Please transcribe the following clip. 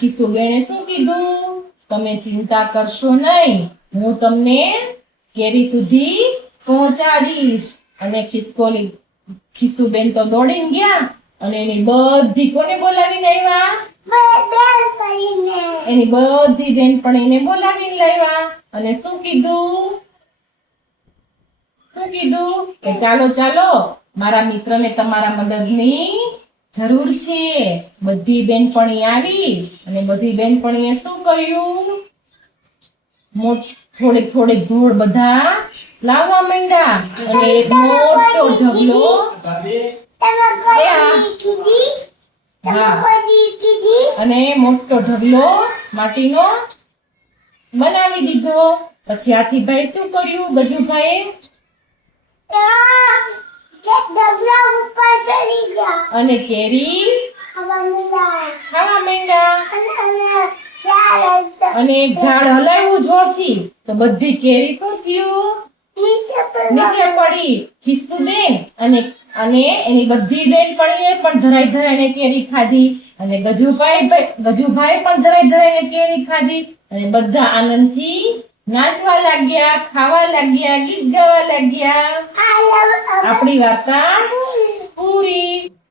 ખીસુબેને શું કીધું? તમે ચિંતા કરશો નહીં, હું તમને કેરી સુધી પહોંચાડીશ. અને ખીસુબેન તો દોડીને ગયા અને એની બધી કોને બોલાવીને આવ્યા? એની બધી બેનપણીને બોલાવીને લાવ્યા. અને શું કીધું કે ચાલો ચાલો, મારા મિત્રને તમારા મદદની જરૂર છે. બધી બેનપણી આવી અને બધી બેનપણીએ શું કર્યું? થોડીક ધૂળ બધા લાવવા માંડ્યા અને એક મોટો ઢગલો અને મોટો ઢગલો માટીનો બનાવી દીધો. પછી હાથીભાઈ શું કર્યું? ગજુભાઈ અને કેરી ખાવા માંડ્યા અને એક ઝાડ હલાવ્યું જોરથી તો બધી કેરી શું થયું? નીચે પડી. ખીસુબેન અને એની બધી બેનપણીએ પણ ધરાઈને કેરી ખાધી અને ગજુભાઈ પણ ધરાઈને કેરી ખાધી અને બધા આનંદથી નાચવા લાગ્યા, ખાવા લાગ્યા, ગીત ગાવા લાગ્યા. આપણી વાર્તા પૂરી.